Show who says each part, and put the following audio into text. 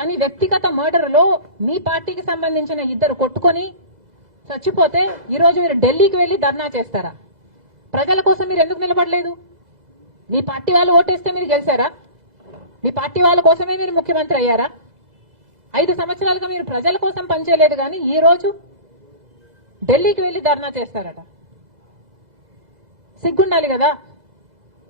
Speaker 1: అని వ్యక్తిగత మర్డర్లో మీ పార్టీకి సంబంధించిన ఇద్దరు కొట్టుకొని చచ్చిపోతే ఈ రోజు మీరు ఢిల్లీకి వెళ్ళి ధర్నా చేస్తారా? ప్రజల కోసం మీరు ఎందుకు నిలబడలేదు? మీ పార్టీ వాళ్ళు ఓటేస్తే మీరు గెలిచారా? మీ పార్టీ వాళ్ళ కోసమే మీరు ముఖ్యమంత్రి అయ్యారా? ఐదు సంవత్సరాలుగా మీరు ప్రజల కోసం పనిచేయలేదు కానీ ఈ రోజు ఢిల్లీకి వెళ్ళి ధర్నా చేస్తారట. సిగ్గుండాలి కదా?